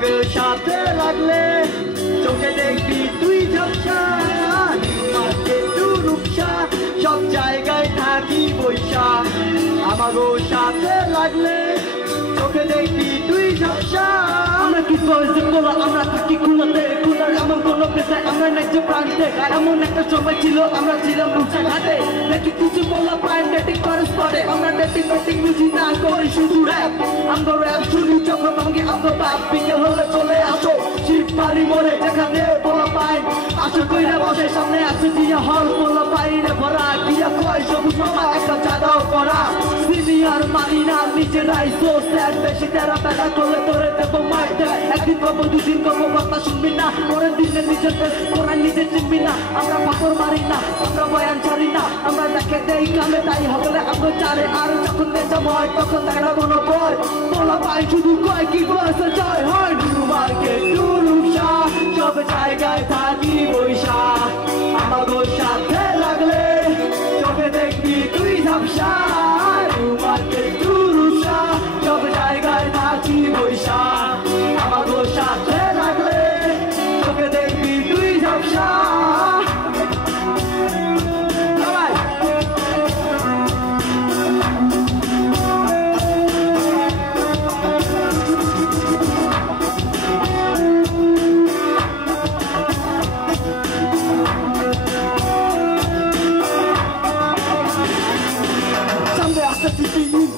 আমাকে সাথে লাগলে চোখে দেখবি তুই ঝাপসা মার্কেট টু রূপসা সব জায়গায় থাকি বৈশা আমাকে সাথে লাগলে চোখে দেখবি তুই ঝাপসা আমরা কি বয়সে বলা আমরা থাকি খুলাতে খুলার এমন কোনো পেশায় আমরা ন্যায্য প্রান্তে এমন একটা সময় ছিল আমরা ছিলাম রূপসা ঘাটে দেখি কিছু বলা প্রায় ডেটিং করে স্পটে আমরা ডেটিং বুঝি না করি শুধু র্যাপ আমরা র্যাপ শুনি যখন আমাকে আমরা বাপ বিকেল হলে চলে আসো শিব বাড়ি মোড়ে যেখানে বলা পাই আসো কইরা বসে সামনে আছে দিয়া হল বলা বাইরে ভরা দিয়া কয় সবুজ মামা একটা চাঁদাও করা সিনিয়র মানি না নিজেরাই সো স্যাড বেশি তেরা বেলা করলে তোরে দেবো মাইতে একদিন কব দুদিন কব কথা শুনবি না পরের দিনে নিজের তোরা নিজে চিনবি না আমরা পাথর মারি না আমরা বয়ান ছাড়ি না আমরা দেখে দেই কামে তাই হলে আমরা চারে আর যখন বেচা হয় তখন দেখা কোনো বয় বলা পাই শুধু কয় কি বয়সে জয় হয় নিউ মার্কেট টু রূপসা সব জায়গায় থাকি বৈশা আমাদের সাথে লাগলে চোখে দেখবি তুই ঝাপসা নিউ মার্কেট টু রূপসা সব জায়গায় থাকি বৈশা আমাদের সাথে লাগলে চোখে দেখবি তুই ঝাপসা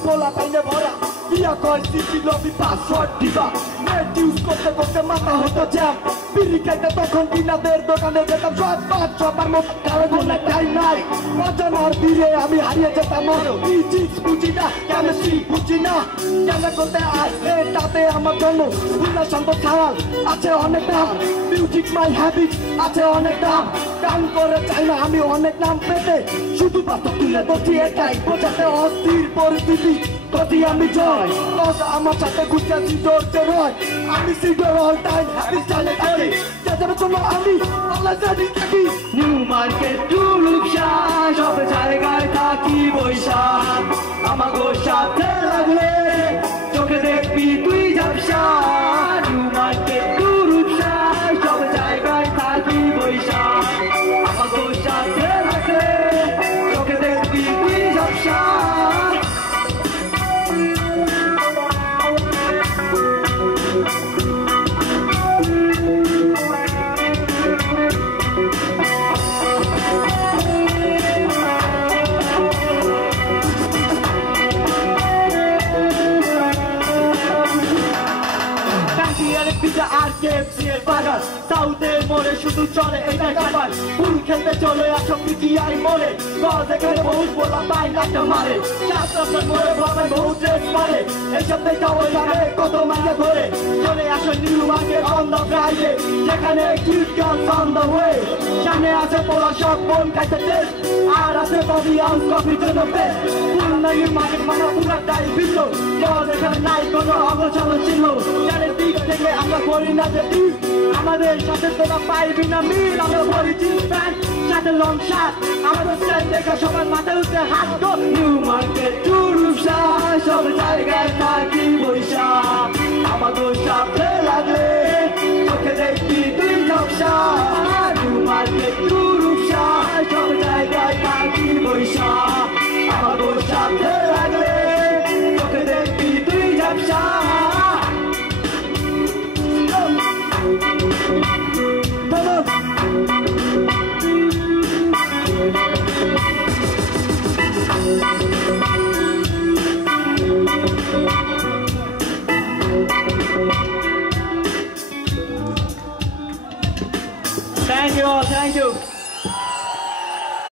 bola paine ভরা দিয়া কয় সিপি লবি পাসওয়ার্ড দিবা নেট ইউজ করতে করতে মাথা হতো জ্যাম বিড়ি খাইতে তখন দিনাদের দোকানে যেতাম সব পাঁচ ছবার মতো কারো কোনো টাইম নাই অজানার দিলে আমি হারিয়ে যেতাম ফিজিক্স বুঝি না কেমিস্ট্রি বুঝি না কেন করতে আয় এটাতে আমার জন্য ভুলা সম্ভব খাওয়াল আছে অনেক দাম মিউজিক মাই হ্যাবিট আছে অনেক দাম কাম করে চাই না আমি অনেক নাম পেতে শুধু বাস্তব তুলে ধরছি এটাই বোঝাতে অস্থির পরিস্থিতি কতি আমি জয় কত আমার সাথে ঘুরতে ধরতে রয় আমি সিডর অল টাইম হ্যাপি চালে থাকি যাদের জন্য আমি আল্লাহ জানি থাকি নিউ মার্কেট টু রূপসা সব জায়গায় থাকি বৈশা আমাকে সাথে লাগলে চোখে দেখবি তুই ঝাপসা নিউ মার্কেট টু রূপসা সব জায়গায় থাকি বৈশা আমাকে সাথে লাগলে চোখে দেখবি তুই ঝাপসা সাউথের মোড়ে শুধু চলে এটাই কারবার ফুল খেলতে চলে আসো পিটিআই মোড়ে গজ এখানে বহুত বলা পাই নাটা মারে চার মোড়ে ভাবে বহুত ড্রেস মারে এইসব দেখা ওই যাবে কত মাঝে ধরে চলে আসো New Market on the Friday যেখানে cute girls on the way সামনে আছে পোলা সব বোন খাইতে টেস্ট আর আছে বডি হাউস কফির জন্য বেস্ট ফুল নিউ মার্কেট মানে পুরাটাই ভিন্ন গজ এখানে নাই কোনো অগোছালো চিহ্ন চারের দিক থেকে আমরা করি না যে আমাদের সাথে তোরা পাইবি না মিল আমরা পরি জিন্স প্যান্ট সাথে লং শার্ট আমাদের স্টাইল দেখে সবার মাথায় উঠে হাত গো নিউ মার্কেট টু রূপসা সব জায়গায় থাকি বৈশা আমাদের সাথে লাগলে চোখে দেখবি তুই ঝাপসা নিউ মার্কেট টু রূপসা সব জায়গায় থাকি বৈশা আমাদের সাথে লাগলে চোখে দেখবি তুই ঝাপসা Thank you all, thank you.